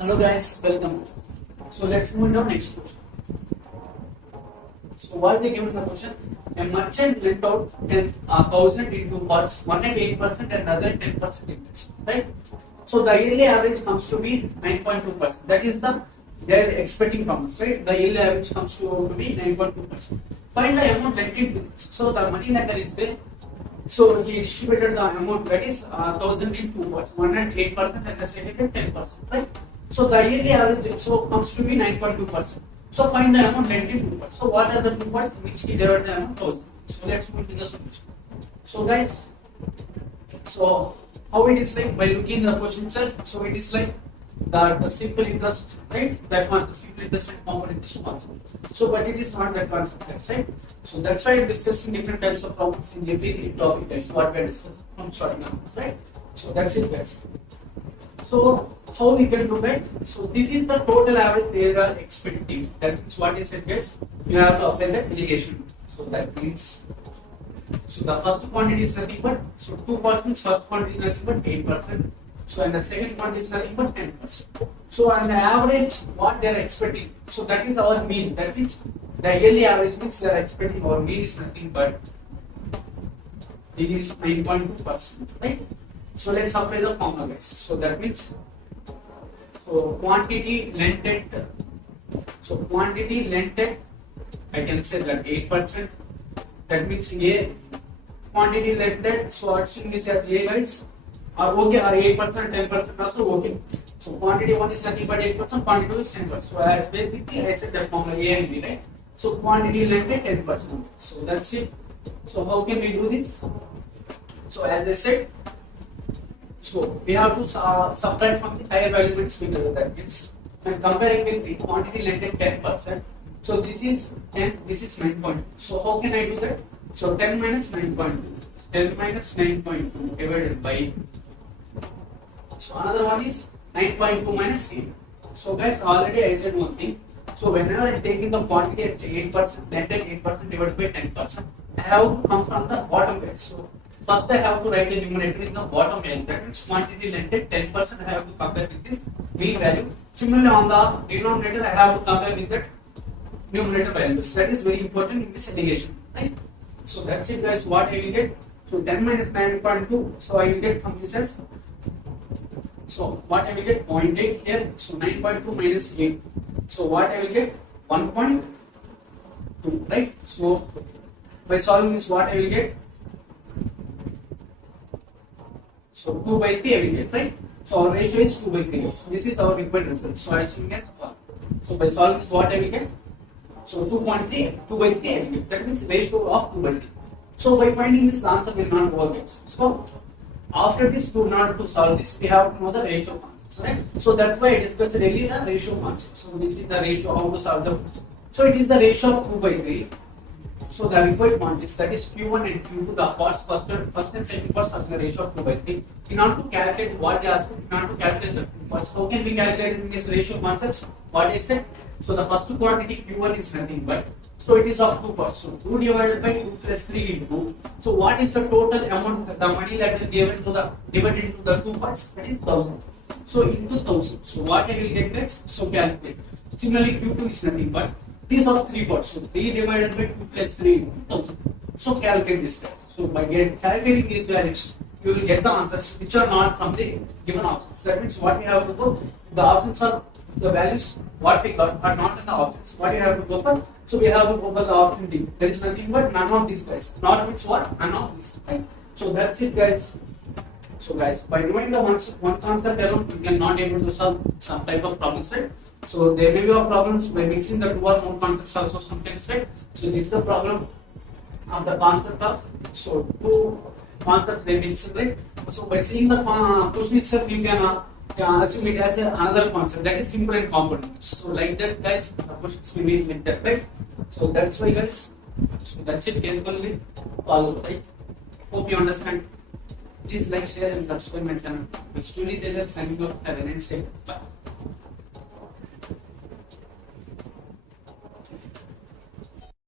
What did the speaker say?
Hello guys, welcome. So let's move to next question. So what they given the question? A merchant lent out 10,000 in two parts, one at 8% and another at 10% interest. Right? So the yearly average comes to be 9.2%. That is the they are expecting from us, right? The yearly average comes to be 9.2%. Find the amount lent in. So the money lender is there. So he distributed the amount that is 1,000 in two parts, one at 8% and the second at 10%, right? So the yearly average comes to be 9.2%. So find the amount lent in two parts. So what are the two parts which he divided the amount 1,000? So let's move to the solution. So guys, so how it is like by looking at the question itself. So it is like the simple interest, right? That one, the simple interest and compound interest concept. So but it is not that concept, right? So that's why I'm discussing different types of problems in every topic. That's what we are discussing from starting onwards, right? So that's it, guys. So how we can do, guys? So this is the total average they are expecting. That means what is it, guys? You have to apply the delegation. So that means so the first quantity is nothing but so 2% first quantity is nothing but 8%. So and the second quantity is nothing but 10%. So on the average, what they are expecting. So that is our mean. That means the yearly average means they are expecting our mean is nothing but it is 9.2%, right? So let's apply the formula, guys. So that means so quantity lent at I can say that 8%. That means A quantity lent at so assume this as A, guys. Or okay, or 8%, 10% also okay. So quantity 1 is nothing but 8%, quantity 2 is 10%. So basically I said that formula A and B, right? So quantity lent at 10%. So that's it. So how can we do this? So as I said, so we have to subtract from the higher value bits together. That means when comparing with the quantity lent at 10%. So this is 10, this is 9.2. So how can I do that? So 10 minus 9.2. 10 minus 9.2 divided by. So another one is 9.2 minus 8. So guys, already I said one thing. So whenever I am taking the quantity at 8%, lent at 8% divided by 10%, I have to come from the bottom edge. So first I have to write the numerator in the bottom edge. That means quantity lent at 10%. I have to compare with this mean value. Similarly on the denominator, I have to compare with that numerator values. That is very important in this integration, right? So that's it, guys. What I will get? So 10 minus 9.2. So I will get from this as. So what I will get? 0.8 here. So 9.2 minus 8. So what I will get? 1.2, right? So by solving this, what I will get? So 2 by 3 I will get, right? So our ratio is 2 by 3. So this is our required result. So I should guess 1. So by solving this, what I will get? So 2.3, 2 by 3 I will get. That means ratio of 2 by 3. So by finding this, the answer will not work, guys. So after this, to solve this, we have to know the ratio concept, right? So that's why I discussed earlier the ratio concept. So this is the ratio how to solve the concept. So it is the ratio of 2 by 3. So the required quantities, that is Q1 and Q2, the parts first and second parts are the ratio of 2 by 3. In order to calculate what they asked, in order to calculate the two parts, how can we calculate in this ratio concepts? What I said. So the first quantity Q1 is nothing but. So it is of 2 parts. So 2 divided by 2 plus 3 into. So what is the total amount, the money that will given to the divided into the 2 parts? That is 1,000. So into 1,000. So what I will get next? So calculate. Similarly, Q2 is nothing but. These are 3 parts. So 3 divided by 2 plus 3 into 1,000. So calculate this guys. So by calculating these values, you will get the answers which are not from the given options. That means what we have to go. The options are the values what we got are not in the options. What you have to go for? So we have to go for the option D. There is nothing but none of these guys. Not which what? None of these. Right? So that's it, guys. So guys, by knowing the one concept alone, you can not able to solve some type of problems, right? So there may be problems by mixing the 2 or more concepts also sometimes, right? So this is the problem of the concept of so 2 concepts they mix, right? So by seeing the question itself, you can assume it as another concept that is simple and component. So like that, guys, the questions will be like that, right? So that's why, guys. So that's it. Carefully follow, right? Hope you understand. Please like, share, and subscribe my channel. My study, they just signing off. Have a nice day. Bye.